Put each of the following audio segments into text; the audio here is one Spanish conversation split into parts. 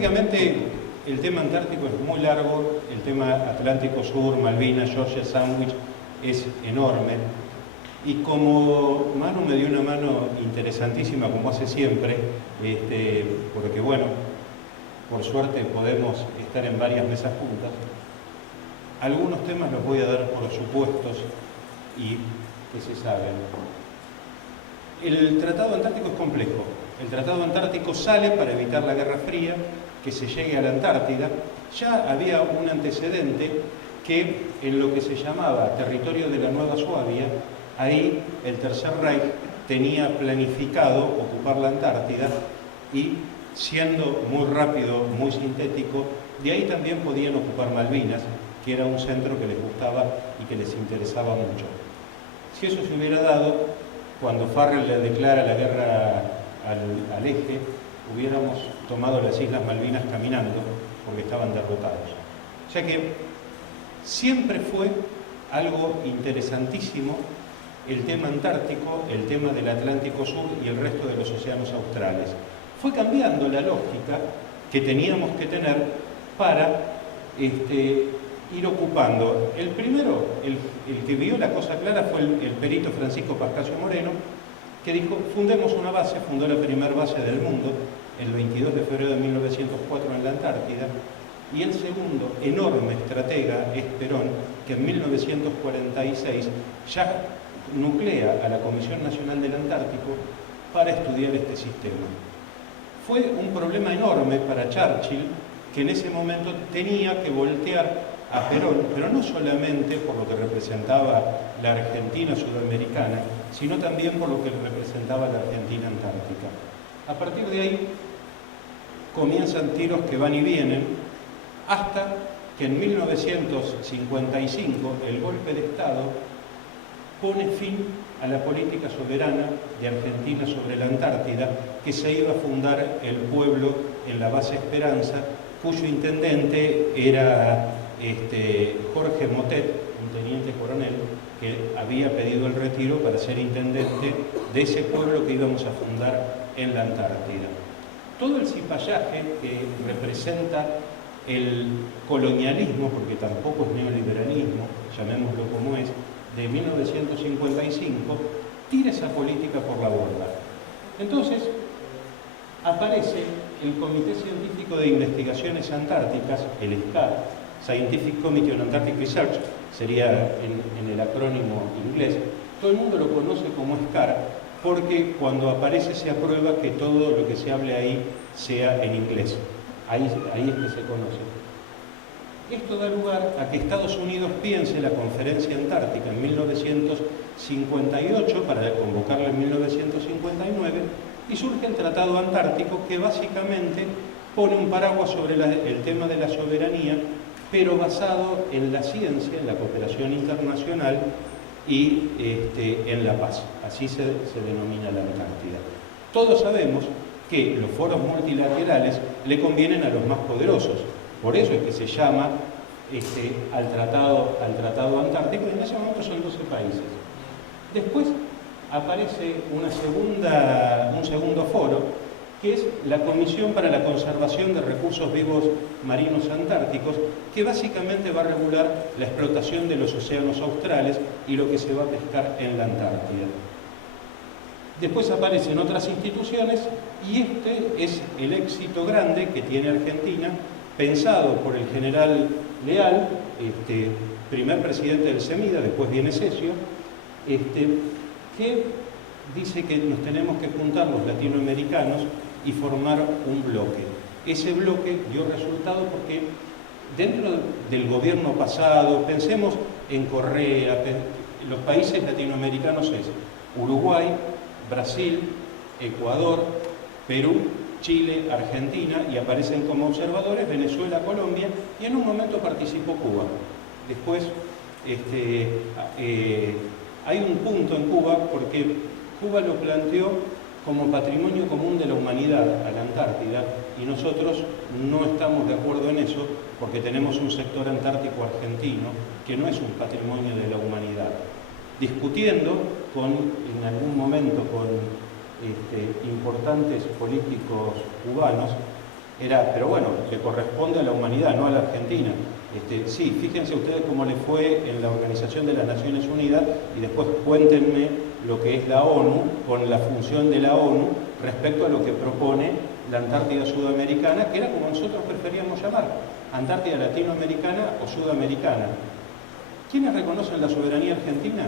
básicamente el tema antártico es muy largo, el tema Atlántico Sur, Malvinas, Georgia Sandwich es enorme. Y como Manu me dio una mano interesantísima, como hace siempre, porque bueno, por suerte podemos estar en varias mesas juntas, algunos temas los voy a dar por supuestos y que se saben. El Tratado Antártico es complejo. El Tratado Antártico sale para evitar la Guerra Fría, que se llegue a la Antártida. Ya había un antecedente que en lo que se llamaba territorio de la Nueva Suabia, ahí el Tercer Reich tenía planificado ocupar la Antártida y, siendo muy rápido, muy sintético, de ahí también podían ocupar Malvinas, que era un centro que les gustaba y que les interesaba mucho. Si eso se hubiera dado, cuando Farrell le declara la guerra al eje, hubiéramos tomado las Islas Malvinas caminando, porque estaban derrotados. O sea que siempre fue algo interesantísimo el tema antártico, el tema del Atlántico Sur y el resto de los océanos australes. Fue cambiando la lógica que teníamos que tener para ir ocupando. El primero, el que vio la cosa clara fue el perito Francisco Pascasio Moreno, que dijo, fundemos una base, fundó la primera base del mundo, el 22 de febrero de 1904 en la Antártida, y el segundo enorme estratega es Perón, que en 1946 ya nuclea a la Comisión Nacional del Antártico para estudiar este sistema. Fue un problema enorme para Churchill, que en ese momento tenía que voltear a Perón, pero no solamente por lo que representaba la Argentina sudamericana, sino también por lo que representaba la Argentina antártica. A partir de ahí comienzan tiros que van y vienen, hasta que en 1955 el golpe de Estado pone fin a la política soberana de Argentina sobre la Antártida, que se iba a fundar el pueblo en la base Esperanza, cuyo intendente era Jorge Motet, un teniente coronel, que había pedido el retiro para ser intendente de ese pueblo que íbamos a fundar en la Antártida. Todo el cipallaje que representa el colonialismo, porque tampoco es neoliberalismo, llamémoslo como es, de 1955, tira esa política por la borda. Entonces, aparece el Comité Científico de Investigaciones Antárticas, el SCAR, Scientific Committee on Antarctic Research, sería en el acrónimo inglés. Todo el mundo lo conoce como SCAR, porque cuando aparece se aprueba que todo lo que se hable ahí sea en inglés. Ahí es que se conoce. Esto da lugar a que Estados Unidos piense la Conferencia Antártica en 1958 para convocarla en 1959 y surge el Tratado Antártico, que básicamente pone un paraguas sobre el tema de la soberanía, pero basado en la ciencia, en la cooperación internacional y en la paz. Así se denomina la Antártida. Todos sabemos que los foros multilaterales le convienen a los más poderosos. Por eso es que se llama al Tratado Antártico, y en ese momento son 12 países. Después aparece un segundo foro, que es la Comisión para la Conservación de Recursos Vivos Marinos Antárticos, que básicamente va a regular la explotación de los océanos australes y lo que se va a pescar en la Antártida. Después aparecen otras instituciones y este es el éxito grande que tiene Argentina, pensado por el general Leal, primer presidente del CEMIDA, después viene Cesio, que dice que nos tenemos que juntar los latinoamericanos y formar un bloque. Ese bloque dio resultado porque dentro del gobierno pasado, pensemos en Correa, los países latinoamericanos es Uruguay, Brasil, Ecuador, Perú, Chile, Argentina, y aparecen como observadores Venezuela, Colombia, y en un momento participó Cuba. Después hay un punto en Cuba, porque Cuba lo planteó como patrimonio común de la humanidad a la Antártida, y nosotros no estamos de acuerdo en eso, porque tenemos un sector antártico argentino que no es un patrimonio de la humanidad. Discutiendo en algún momento con importantes políticos cubanos, pero bueno, le corresponde a la humanidad, no a la Argentina. Sí, fíjense ustedes cómo le fue en la Organización de las Naciones Unidas y después cuéntenme lo que es la ONU con la función de la ONU respecto a lo que propone la Antártida Sudamericana, que era como nosotros preferíamos llamar, Antártida Latinoamericana o Sudamericana. ¿Quiénes reconocen la soberanía argentina?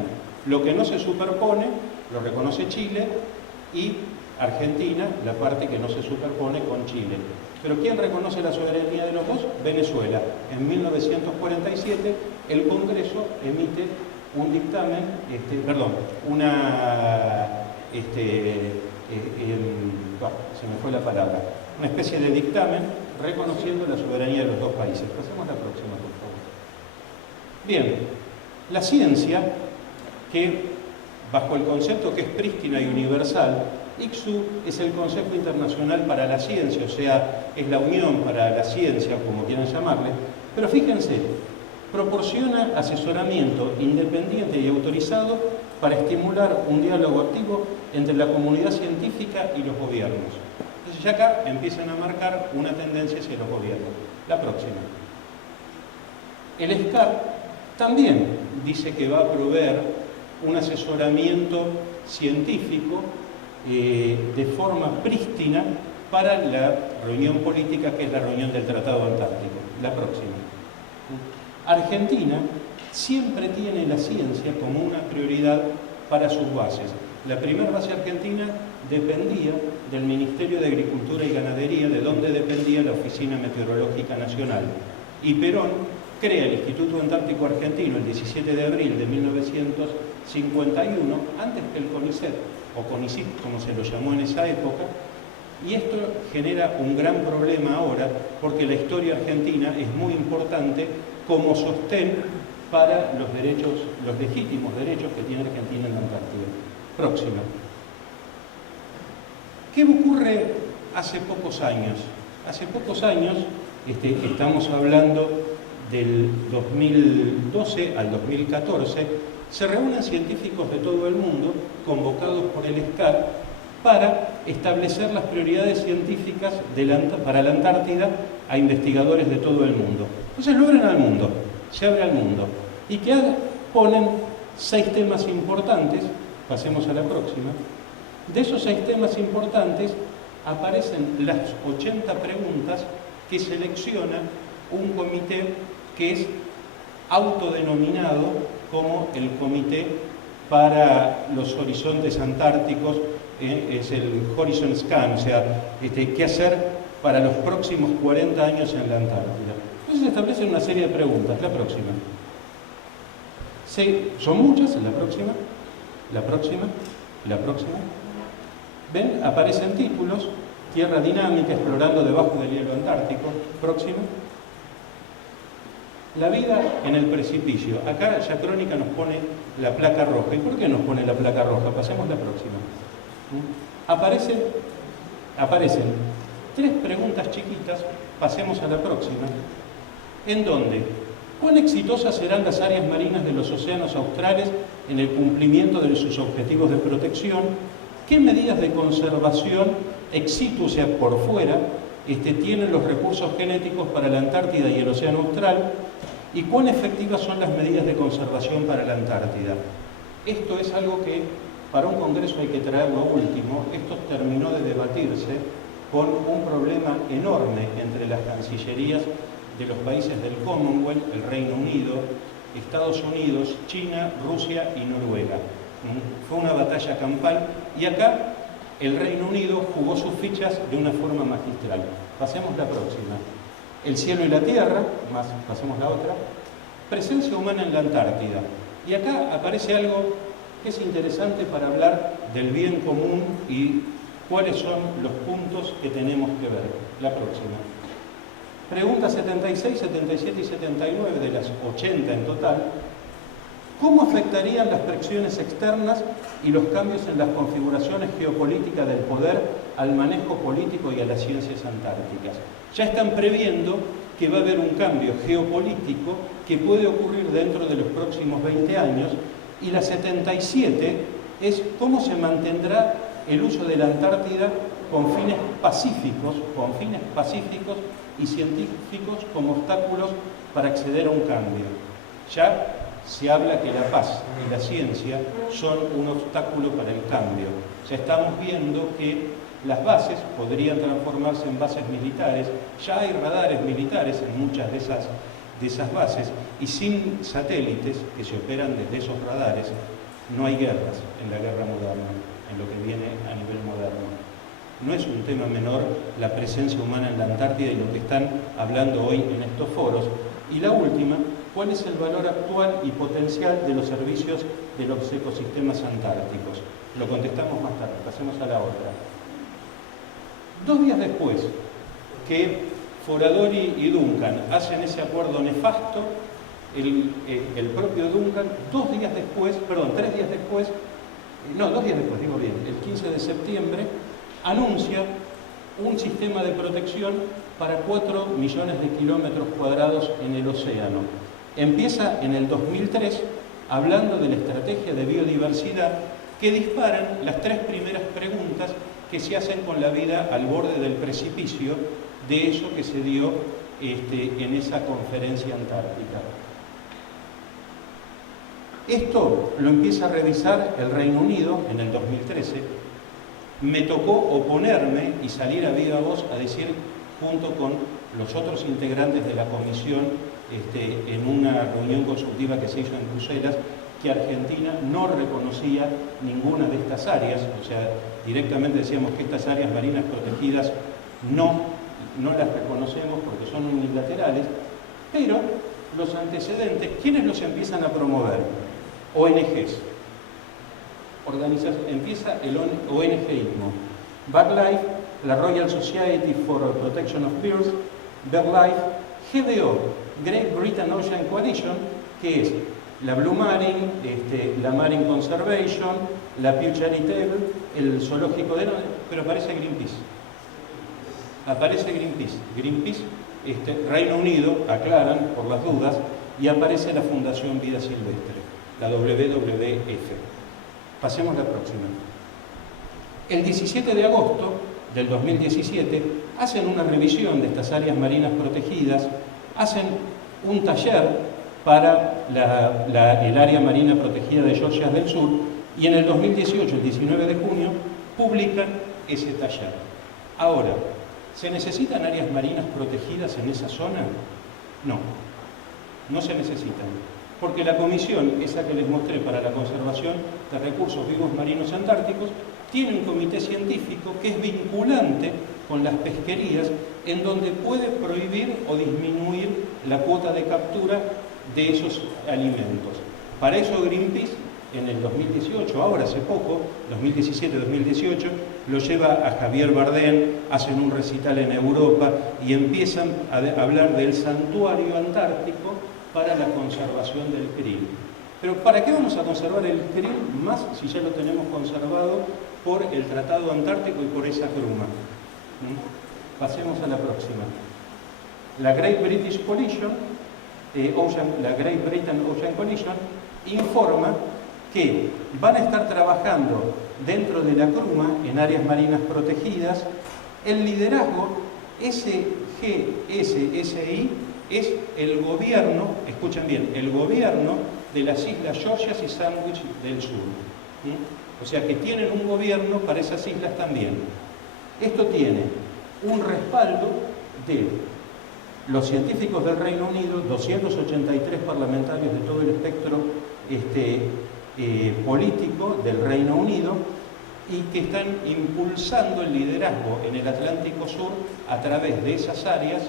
Lo que no se superpone lo reconoce Chile y Argentina, la parte que no se superpone con Chile. Pero ¿quién reconoce la soberanía de los dos? Venezuela. En 1947 el Congreso emite un dictamen, se me fue la palabra, una especie de dictamen reconociendo la soberanía de los dos países. Pasemos a la próxima, por favor. Bien, la ciencia, que bajo el concepto que es prístina y universal, ICSU es el Consejo Internacional para la Ciencia, o sea, es la Unión para la Ciencia, como quieran llamarle, pero fíjense, proporciona asesoramiento independiente y autorizado para estimular un diálogo activo entre la comunidad científica y los gobiernos. Entonces ya acá empiezan a marcar una tendencia hacia los gobiernos. La próxima. El SCAR también dice que va a proveer un asesoramiento científico de forma prístina para la reunión política, que es la reunión del Tratado Antártico. La próxima. Argentina siempre tiene la ciencia como una prioridad para sus bases. La primera base argentina dependía del Ministerio de Agricultura y Ganadería, de donde dependía la Oficina Meteorológica Nacional. Y Perón crea el Instituto Antártico Argentino el 17 de abril de 1951, antes que el CONICET, o CONICIT, como se lo llamó en esa época, y esto genera un gran problema ahora, porque la historia argentina es muy importante como sostén para los derechos, los legítimos derechos que tiene Argentina en la Antártida. Próxima. ¿Qué ocurre hace pocos años? Hace pocos años, estamos hablando del 2012 al 2014, se reúnen científicos de todo el mundo, convocados por el SCAR, para establecer las prioridades científicas para la Antártida a investigadores de todo el mundo. Entonces lo abren al mundo, se abre al mundo, y que ponen 6 temas importantes. Pasemos a la próxima. De esos 6 temas importantes aparecen las 80 preguntas que selecciona un comité que es autodenominado como el Comité para los Horizontes Antárticos, es el Horizon Scan, o sea, qué hacer para los próximos 40 años en la Antártida. Entonces se establecen una serie de preguntas. La próxima. Sí, son muchas. La próxima. La próxima. La próxima. ¿Ven? Aparecen títulos. Tierra dinámica, explorando debajo del hielo antártico. Próxima. La vida en el precipicio. Acá ya Crónica nos pone la placa roja. ¿Y por qué nos pone la placa roja? Pasemos a la próxima. Aparecen 3 preguntas chiquitas. Pasemos a la próxima. En donde, ¿cuán exitosas serán las áreas marinas de los océanos australes en el cumplimiento de sus objetivos de protección? ¿Qué medidas de conservación ex situ, o sea, por fuera, tienen los recursos genéticos para la Antártida y el océano austral? ¿Y cuán efectivas son las medidas de conservación para la Antártida? Esto es algo que para un congreso hay que traerlo último. Esto terminó de debatirse con un problema enorme entre las cancillerías de los países del Commonwealth, el Reino Unido, Estados Unidos, China, Rusia y Noruega. Fue una batalla campal y acá el Reino Unido jugó sus fichas de una forma magistral. Pasemos la próxima. El cielo y la tierra, pasemos la otra. Presencia humana en la Antártida. Y acá aparece algo que es interesante para hablar del bien común y cuáles son los puntos que tenemos que ver. La próxima. Preguntas 76, 77 y 79 de las 80 en total. ¿Cómo afectarían las presiones externas y los cambios en las configuraciones geopolíticas del poder al manejo político y a las ciencias antárticas? Ya están previendo que va a haber un cambio geopolítico que puede ocurrir dentro de los próximos 20 años, y la 77 es cómo se mantendrá el uso de la Antártida con fines pacíficos y científicos como obstáculos para acceder a un cambio. Ya se habla que la paz y la ciencia son un obstáculo para el cambio. Ya estamos viendo que las bases podrían transformarse en bases militares. Ya hay radares militares en muchas de esas bases, y sin satélites que se operan desde esos radares no hay guerras en la guerra moderna, en lo que viene a nivel moderno. No es un tema menor la presencia humana en la Antártida y lo que están hablando hoy en estos foros. Y la última, ¿cuál es el valor actual y potencial de los servicios de los ecosistemas antárticos? Lo contestamos más tarde, pasemos a la otra. 2 días después que Foradori y Duncan hacen ese acuerdo nefasto, el propio Duncan, 3 días después, digo bien, el 15 de septiembre, anuncia un sistema de protección para 4 millones de kilómetros cuadrados en el océano. Empieza en el 2003 hablando de la estrategia de biodiversidad que disparan las 3 primeras preguntas que se hacen con la vida al borde del precipicio de eso que se dio en esa conferencia antártica. Esto lo empieza a revisar el Reino Unido en el 2013. Me tocó oponerme y salir a viva voz a decir, junto con los otros integrantes de la comisión, en una reunión consultiva que se hizo en Bruselas, que Argentina no reconocía ninguna de estas áreas, o sea, directamente decíamos que estas áreas marinas protegidas no las reconocemos porque son unilaterales, pero los antecedentes, ¿quiénes los empiezan a promover? ONGs. Empieza el ONGismo. BirdLife, la Royal Society for Protection of Birds, BirdLife, GBO, Great Britain Ocean Coalition, que es la Blue Marine, la Marine Conservation, la Pew Charitable, el zoológico de... pero aparece Greenpeace. Greenpeace, Reino Unido, aclaran por las dudas, y aparece la Fundación Vida Silvestre, la WWF. Pasemos a la próxima. El 17 de agosto del 2017 hacen una revisión de estas áreas marinas protegidas, hacen un taller para el área marina protegida de Georgias del Sur, y en el 2018, el 19 de junio, publican ese taller. Ahora, ¿se necesitan áreas marinas protegidas en esa zona? No se necesitan, porque la comisión, esa que les mostré para la conservación de recursos vivos marinos antárticos, tiene un comité científico que es vinculante con las pesquerías, en donde puede prohibir o disminuir la cuota de captura de esos alimentos. Para eso Greenpeace, en el 2018, ahora hace poco, 2017-2018, lo lleva a Javier Bardem, hacen un recital en Europa y empiezan a hablar del santuario antártico para la conservación del krill. Pero ¿para qué vamos a conservar el krill más si ya lo tenemos conservado por el Tratado Antártico y por esa cruma? Pasemos a la próxima. La Great British Coalition, la Great Britain Ocean Coalition, informa que van a estar trabajando dentro de la cruma en áreas marinas protegidas. El liderazgo SGSSI es el gobierno, escuchen bien, el gobierno de las islas Georgias y Sandwich del Sur. O sea que tienen un gobierno para esas islas también. Esto tiene un respaldo de los científicos del Reino Unido, 283 parlamentarios de todo el espectro político del Reino Unido, y que están impulsando el liderazgo en el Atlántico Sur a través de esas áreas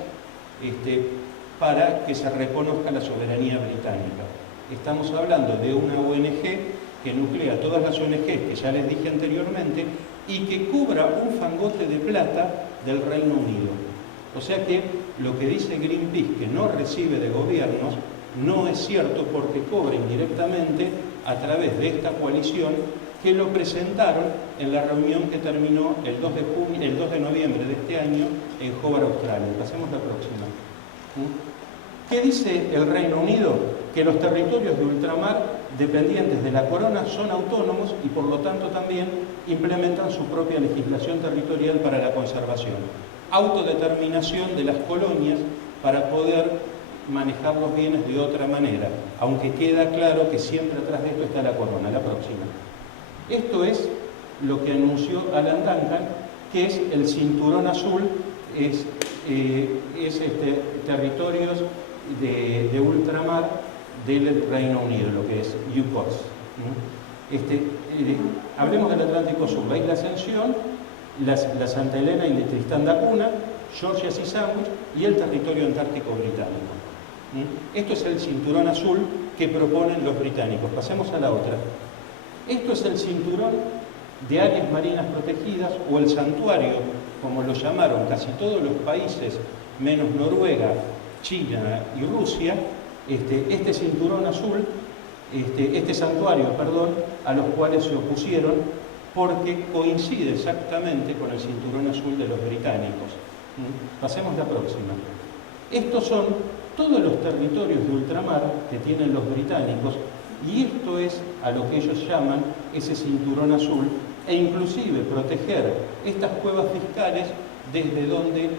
para que se reconozca la soberanía británica. Estamos hablando de una ONG que nuclea todas las ONG que ya les dije anteriormente y que cobra un fangote de plata del Reino Unido. O sea que lo que dice Greenpeace, que no recibe de gobiernos, no es cierto, porque cobra indirectamente a través de esta coalición, que lo presentaron en la reunión que terminó el 2 de noviembre de este año en Hobart, Australia. Pasemos a la próxima. ¿Qué dice el Reino Unido? que los territorios de ultramar dependientes de la corona son autónomos y por lo tanto también implementan su propia legislación territorial para la conservación. Autodeterminación de las colonias para poder manejar los bienes de otra manera, aunque queda claro que siempre atrás de esto está la corona. La próxima. Esto es lo que anunció Alan Duncan, que es el cinturón azul, territorios de ultramar del Reino Unido, lo que es UCOS. Hablemos del Atlántico Sur. La Isla Ascensión, la Santa Elena y Tristán da Cunha, Georgias y Sandwich y el territorio antártico británico. Esto es el cinturón azul que proponen los británicos. Pasemos a la otra. Esto es el cinturón de áreas marinas protegidas o el santuario, como lo llamaron casi todos los países, menos Noruega, China y Rusia, este cinturón azul, este santuario, perdón, a los cuales se opusieron porque coincide exactamente con el cinturón azul de los británicos. Pasemos a la próxima. Estos son todos los territorios de ultramar que tienen los británicos y esto es a lo que ellos llaman ese cinturón azul e inclusive proteger estas cuevas fiscales desde donde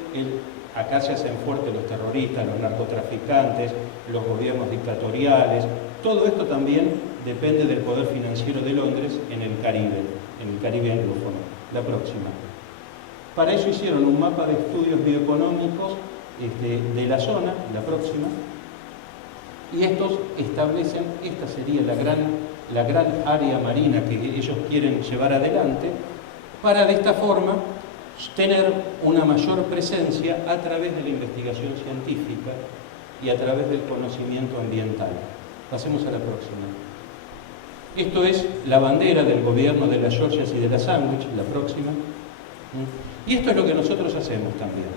acá se hacen fuertes los terroristas, los narcotraficantes, los gobiernos dictatoriales. Todo esto también depende del poder financiero de Londres en el Caribe anglófono. La próxima. Para eso hicieron un mapa de estudios bioeconómicos de la zona, la próxima, y estos establecen, esta sería la gran área marina que ellos quieren llevar adelante, para de esta forma tener una mayor presencia a través de la investigación científica y a través del conocimiento ambiental. Pasemos a la próxima. Esto es la bandera del gobierno de las Georgias y de la Sandwich, la próxima. Y esto es lo que nosotros hacemos también.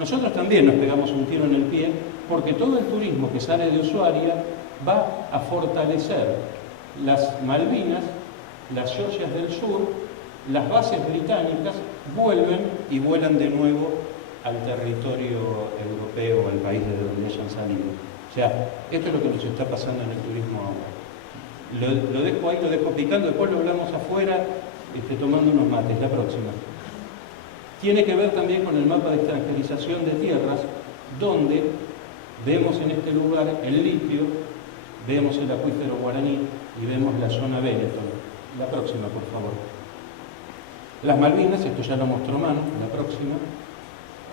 Nosotros también nos pegamos un tiro en el pie porque todo el turismo que sale de Ushuaia va a fortalecer las Malvinas, las Georgias del Sur, las bases británicas vuelven y vuelan de nuevo al territorio europeo, al país de donde hayan salido. O sea, esto es lo que nos está pasando en el turismo ahora. Lo dejo ahí, lo dejo picando, después lo hablamos afuera, tomando unos mates. La próxima. Tiene que ver también con el mapa de extranjerización de tierras, donde vemos en este lugar el litio, vemos el acuífero guaraní y vemos la zona Benetton. La próxima, por favor. Las Malvinas, esto ya lo mostró Manu, la próxima.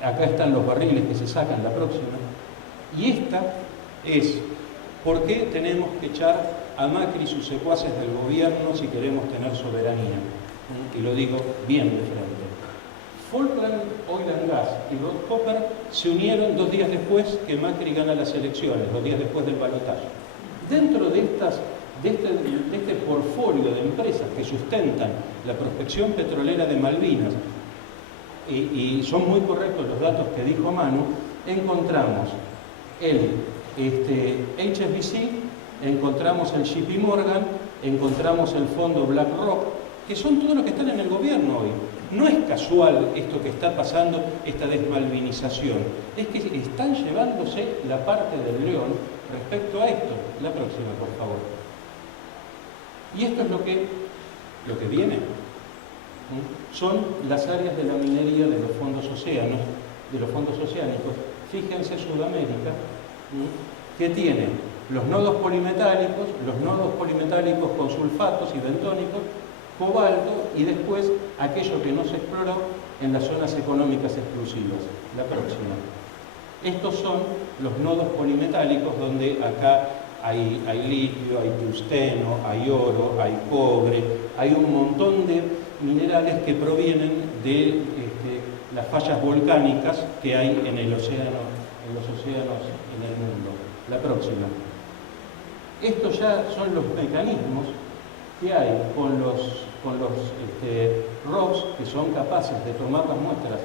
Acá están los barriles que se sacan, la próxima. Y esta es por qué tenemos que echar a Macri y sus secuaces del gobierno si queremos tener soberanía. Y lo digo bien de frente. Falkland Oil and Gas y Rockefeller se unieron 2 días después que Macri gana las elecciones, 2 días después del balotaje. Dentro de este portfolio de empresas que sustentan la prospección petrolera de Malvinas, y son muy correctos los datos que dijo Manu, encontramos el HSBC, encontramos el JP Morgan, encontramos el fondo BlackRock, que son todos los que están en el gobierno hoy. No es casual esto que está pasando, esta desmalvinización, es que están llevándose la parte del león respecto a esto. La próxima, por favor. Y esto es lo que viene. Son las áreas de la minería de los fondos océanos, de los fondos oceánicos. Fíjense Sudamérica, que tiene los nodos polimetálicos con sulfatos y bentónicos, cobalto y después aquello que no se exploró en las zonas económicas exclusivas. La próxima. Estos son los nodos polimetálicos donde acá hay litio, hay tungsteno, hay oro, hay cobre, hay un montón de minerales que provienen de las fallas volcánicas que hay en el océano, en los océanos en el mundo. La próxima. Estos ya son los mecanismos que hay con los ROVs que son capaces de tomar las muestras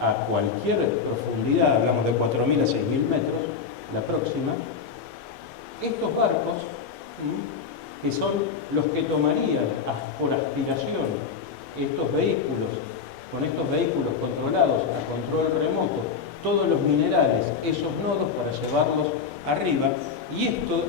a cualquier profundidad, hablamos de 4.000 a 6.000 metros. La próxima. Estos barcos, que son los que tomarían por aspiración estos vehículos, con estos vehículos controlados a control remoto, todos los minerales, esos nodos para llevarlos arriba, Y esto,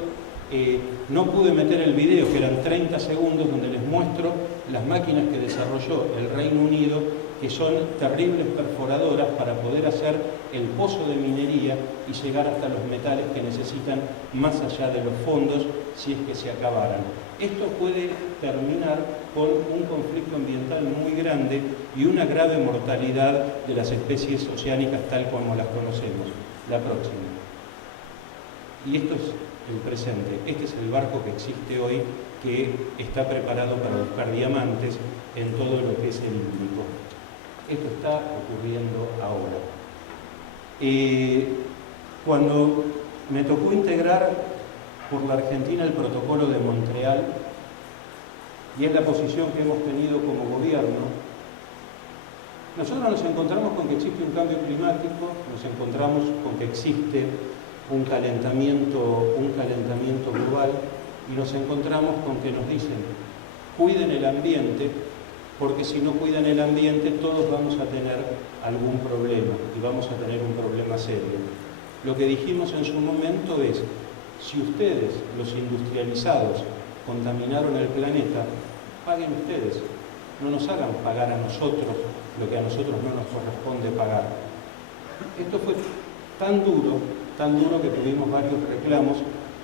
no pude meter el video, que eran 30 segundos, donde les muestro las máquinas que desarrolló el Reino Unido, que son terribles perforadoras para poder hacer el pozo de minería y llegar hasta los metales que necesitan más allá de los fondos si es que se acabaran. Esto puede terminar con un conflicto ambiental muy grande y una grave mortalidad de las especies oceánicas tal como las conocemos. La próxima. Y esto es el presente. Este es el barco que existe hoy, que está preparado para buscar diamantes en todo lo que es el Índico. Esto está ocurriendo ahora. Cuando me tocó integrar por la Argentina el protocolo de Montreal, y es la posición que hemos tenido como gobierno, nosotros nos encontramos con que existe un cambio climático, nos encontramos con que existe un calentamiento global, y nos encontramos con que nos dicen: cuiden el ambiente, porque si no cuidan el ambiente todos vamos a tener algún problema, y vamos a tener un problema serio. Lo que dijimos en su momento es: si ustedes, los industrializados, contaminaron el planeta, paguen ustedes, no nos hagan pagar a nosotros lo que a nosotros no nos corresponde pagar. Esto fue tan duro que tuvimos varios reclamos,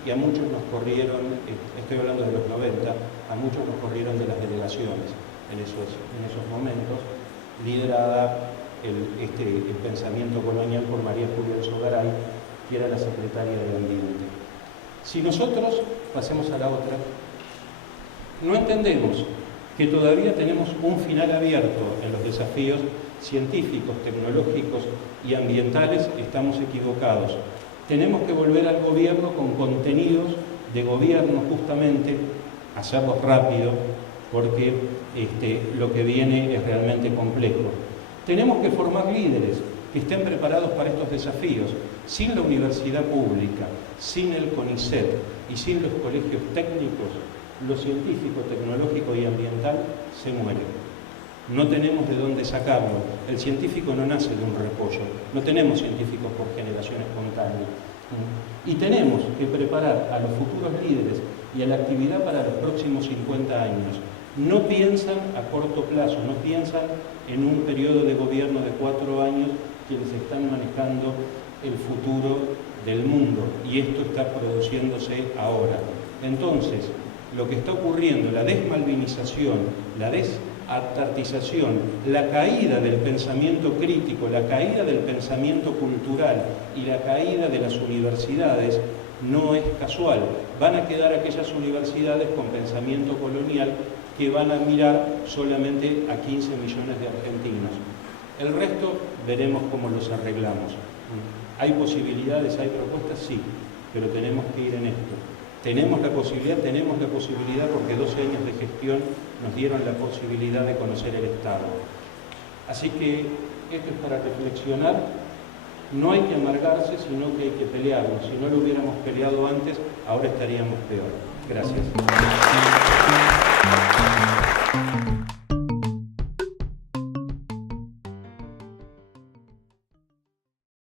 y a muchos nos corrieron, estoy hablando de los 90, a muchos nos corrieron de las delegaciones en esos momentos, liderada el pensamiento colonial por María Julia Sogaray, que era la secretaria del Ambiente. Si nosotros, pasemos a la otra, no entendemos que todavía tenemos un final abierto en los desafíos científicos, tecnológicos y ambientales, estamos equivocados. Tenemos que volver al gobierno con contenidos de gobierno, justamente, hacerlos rápido, porque lo que viene es realmente complejo. Tenemos que formar líderes que estén preparados para estos desafíos. Sin la universidad pública, sin el CONICET y sin los colegios técnicos, lo científico, tecnológico y ambiental se muere. No tenemos de dónde sacarlo. El científico no nace de un repollo. No tenemos científicos por generación espontánea. Y tenemos que preparar a los futuros líderes y a la actividad para los próximos 50 años. No piensan a corto plazo, no piensan en un periodo de gobierno de 4 años quienes están manejando el futuro del mundo. Y esto está produciéndose ahora. Entonces, lo que está ocurriendo, la desmalvinización, la desatartización, la caída del pensamiento crítico, la caída del pensamiento cultural y la caída de las universidades no es casual. Van a quedar aquellas universidades con pensamiento colonial que van a mirar solamente a 15 millones de argentinos. El resto veremos cómo los arreglamos. ¿Hay posibilidades, hay propuestas? Sí, pero tenemos que ir en esto. Tenemos la posibilidad porque 12 años de gestión nos dieron la posibilidad de conocer el Estado. Así que esto es para reflexionar. No hay que amargarse, sino que hay que pelearlo. Si no lo hubiéramos peleado antes, ahora estaríamos peor. Gracias.